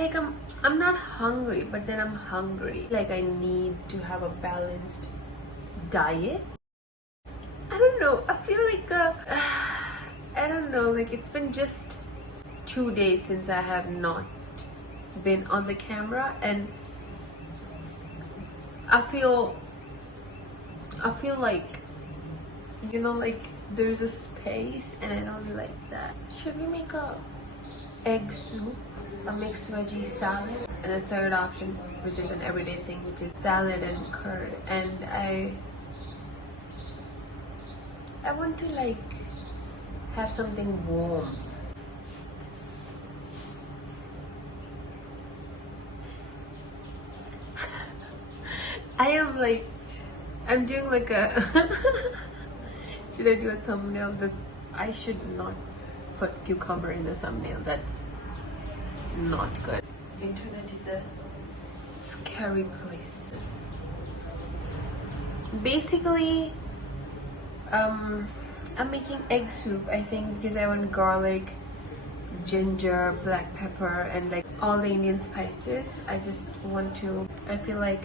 Like I'm not hungry, but then I'm hungry. Like I need to have a balanced diet. I don't know. I feel like I don't know. Like it's been just 2 days since I have not been on the camera, and I feel like, you know, like there's a space, and I don't like that. Should we make a egg soup, a mixed veggie salad, and a third option, which is an everyday thing, which is salad and curd? And I want to like have something warm. I'm doing like a should I do a thumbnail? That I should not put cucumber in the thumbnail. That's not good. Internet is a scary place. Basically, I'm making egg soup, I think, because I want garlic, ginger, black pepper, and like all the Indian spices. I feel like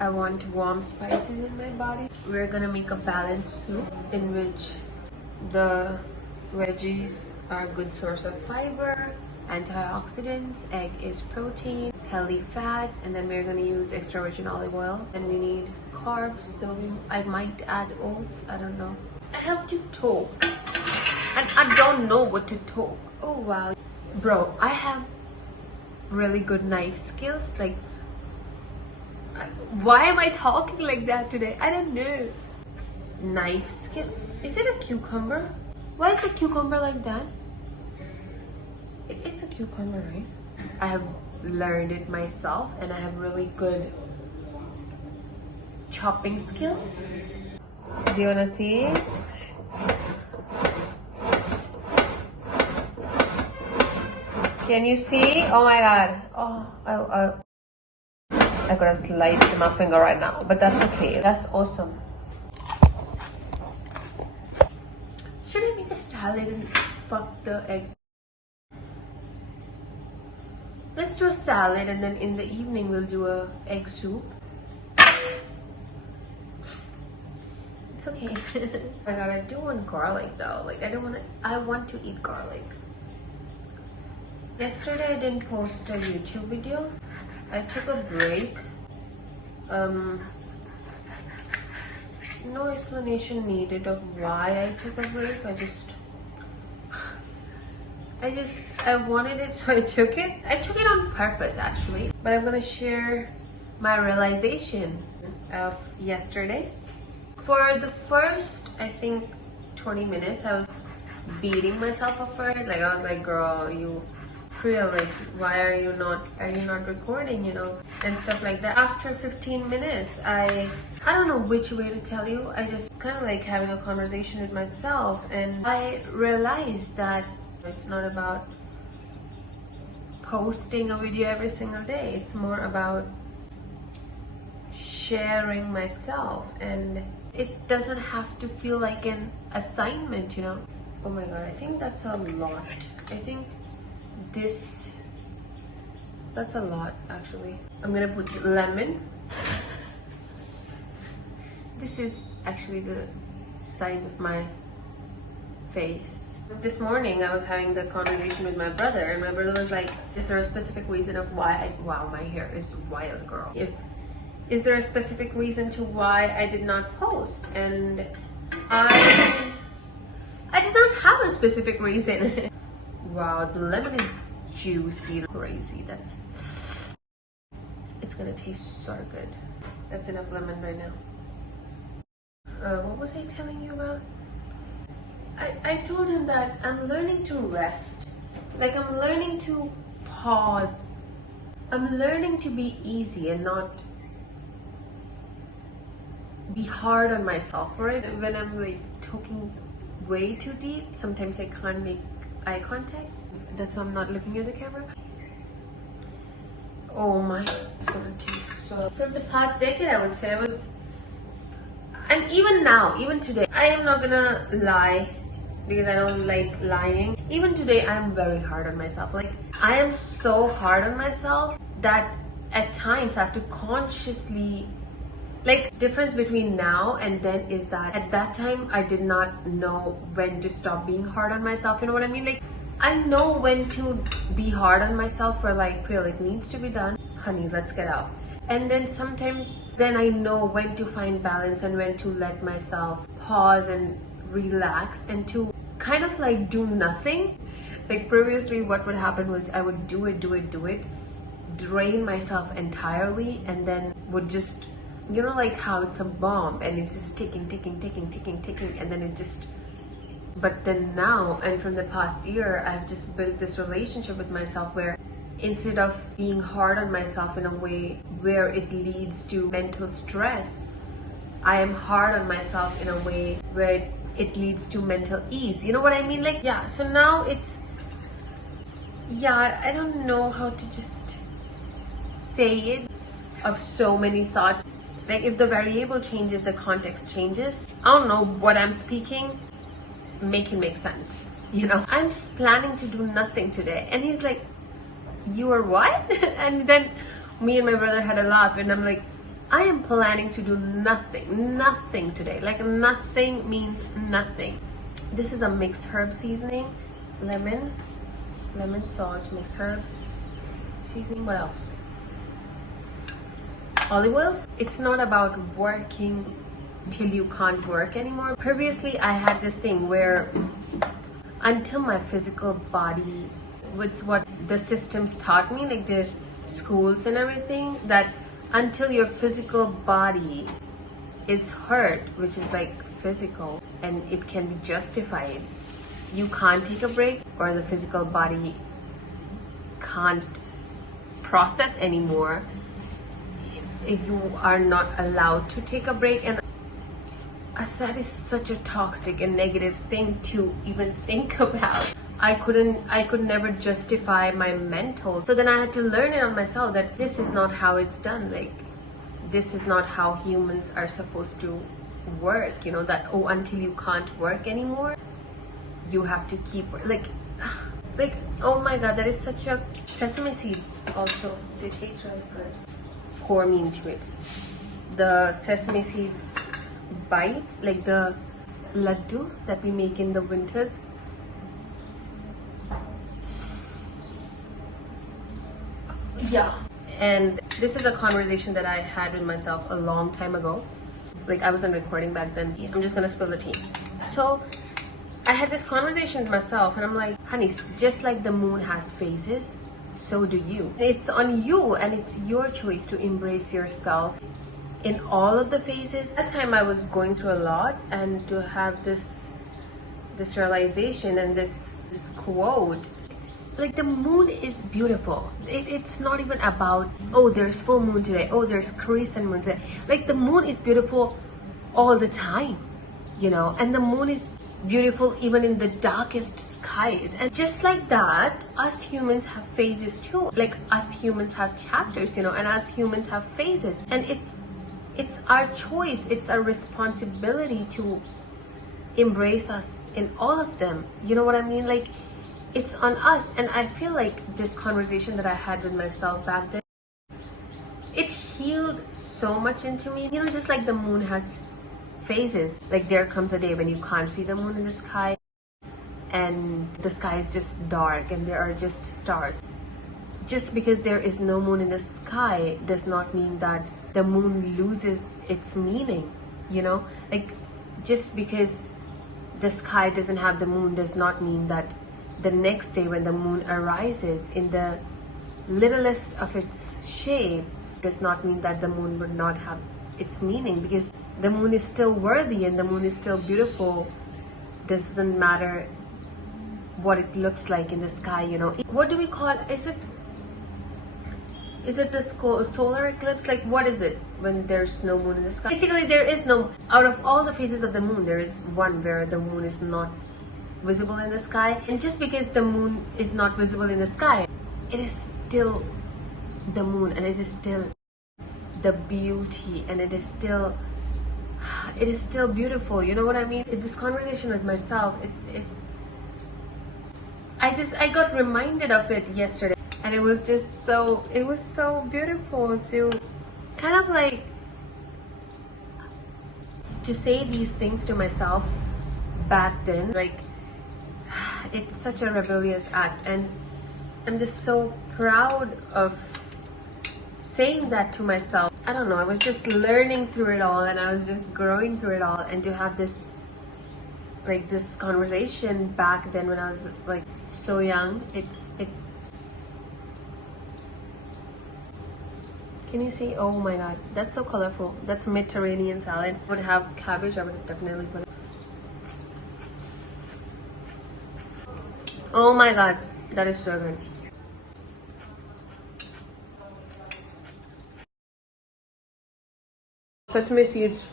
I want warm spices in my body. We're gonna make a balanced soup in which the veggies are a good source of fiber, antioxidants, egg is protein, healthy fats, and then we're gonna use extra virgin olive oil. And we need carbs, so I might add oats, I don't know. I have to talk, and I don't know what to talk. Oh wow. Bro, I have really good knife skills. Like, why am I talking like that today? I don't know. Knife skill. Is it a cucumber? Why is a cucumber like that? It is a cucumber, right? I have learned it myself, and I have really good chopping skills. Do you wanna see? Can you see? Oh my god. Oh, I could have sliced my finger right now, but that's okay. That's awesome. Should I make a salad and fuck the egg? Let's do a salad, and then in the evening we'll do a egg soup. It's okay. I gotta do one garlic though. Like I want to eat garlic. Yesterday I didn't post a YouTube video. I took a break. No explanation needed of why I took a break. I wanted it, so I took it. I took it on purpose actually. But I'm gonna share my realization of yesterday. For the first, I think, 20 minutes, I was beating myself up for it. Like I was like, girl, you real, like why are you not recording, you know, and stuff like that. After 15 minutes, I don't know which way to tell you. I just kind of like having a conversation with myself, and I realized that it's not about posting a video every single day. It's more about sharing myself, and it doesn't have to feel like an assignment, you know. Oh my god, I think that's a lot. I think that's a lot actually. I'm gonna put lemon. This is actually the size of my face. This morning I was having the conversation with my brother, and my brother was like, is there a specific reason of why wow, my hair is wild, girl. Is there a specific reason to why I did not post? And I did not have a specific reason. Wow, the lemon is juicy, crazy. It's gonna taste so good. That's enough lemon right now. What was I telling you about? I told him that I'm learning to rest. Like I'm learning to pause. I'm learning to be easy and not be hard on myself for it. When I'm like talking way too deep, sometimes I can't make eye contact. That's why I'm not looking at the camera. Oh my, it's gonna taste so. From the past decade, I would say and even now, even today, I am not gonna lie. because I don't like lying. Even today, I'm very hard on myself. Like, I am so hard on myself that at times I have to consciously, like, difference between now and then is that at that time I did not know when to stop being hard on myself. You know what I mean? Like, I know when to be hard on myself for like, real, it needs to be done. Honey, let's get out. And then sometimes then I know when to find balance and when to let myself pause and relax and to kind of like do nothing. Like previously what would happen was I would do it, drain myself entirely, and then would just, you know, like how it's a bomb and it's just ticking, and then it just, but then now and from the past year, I've just built this relationship with myself where instead of being hard on myself in a way where it leads to mental stress, I am hard on myself in a way where it leads to mental ease. You know what I mean? Like, yeah, so now it's, yeah, I don't know how to just say it, of so many thoughts. Like, if the variable changes, the context changes. I don't know what I'm speaking, make it make sense. You know, I'm just planning to do nothing today. And he's like, you are what? And then me and my brother had a laugh, and I'm like, I am planning to do nothing today. Like, nothing means nothing. This is a mixed herb seasoning. Lemon, salt, mixed herb seasoning. What else? Olive oil. It's not about working till you can't work anymore. Previously, I had this thing where until my physical body, it's what the systems taught me, like the schools and everything, that until your physical body is hurt, which is like physical and it can be justified, you can't take a break, or the physical body can't process anymore, if you are not allowed to take a break. And that is such a toxic and negative thing to even think about. I could never justify my mental. So then I had to learn it on myself that this is not how it's done. Like, this is not how humans are supposed to work. You know, that, oh, until you can't work anymore, you have to keep, like, oh my God, that is such a, sesame seeds also, they taste really good. Pour me into it. The sesame seed bites, like the laddu that we make in the winters. Yeah. And this is a conversation that I had with myself a long time ago. Like, I wasn't recording back then. I'm just gonna spill the tea. So I had this conversation with myself, and I'm like, honey, just like the moon has phases, so do you. It's on you, and it's your choice to embrace yourself in all of the phases. At that time I was going through a lot, and to have this realization and this quote, like, the moon is beautiful. It's not even about, oh, there's full moon today, oh, there's crescent moon today. Like, the moon is beautiful all the time, you know, and the moon is beautiful even in the darkest skies. And just like that, us humans have phases too. Like, us humans have chapters, you know, and us humans have phases. And it's our choice, it's our responsibility to embrace us in all of them. You know what I mean? Like, it's on us. And I feel like this conversation that I had with myself back then, it healed so much into me. You know, just like the moon has phases, like there comes a day when you can't see the moon in the sky and the sky is just dark and there are just stars. Just because there is no moon in the sky does not mean that the moon loses its meaning, you know? Like, just because the sky doesn't have the moon does not mean that the next day when the moon arises in the littlest of its shape does not mean that the moon would not have its meaning, because the moon is still worthy and the moon is still beautiful. Doesn't matter what it looks like in the sky, you know. What do we call it? Is it the solar eclipse? Like, what is it when there's no moon in the sky? Basically, there is no, out of all the phases of the moon, there is one where the moon is not visible in the sky. And just because the moon is not visible in the sky, it is still the moon, and it is still the beauty, and it is still beautiful. You know what I mean? This conversation with myself, I got reminded of it yesterday, and it was just so, it was so beautiful to kind of like to say these things to myself back then. Like, it's such a rebellious act, and I'm just so proud of saying that to myself. I don't know, I was just learning through it all, and I was just growing through it all, and to have this like this conversation back then when I was like so young, it can you see? Oh my god, that's so colorful. That's Mediterranean salad. Would have cabbage, I would definitely put it. Oh my god, that is so good. Sesame seeds.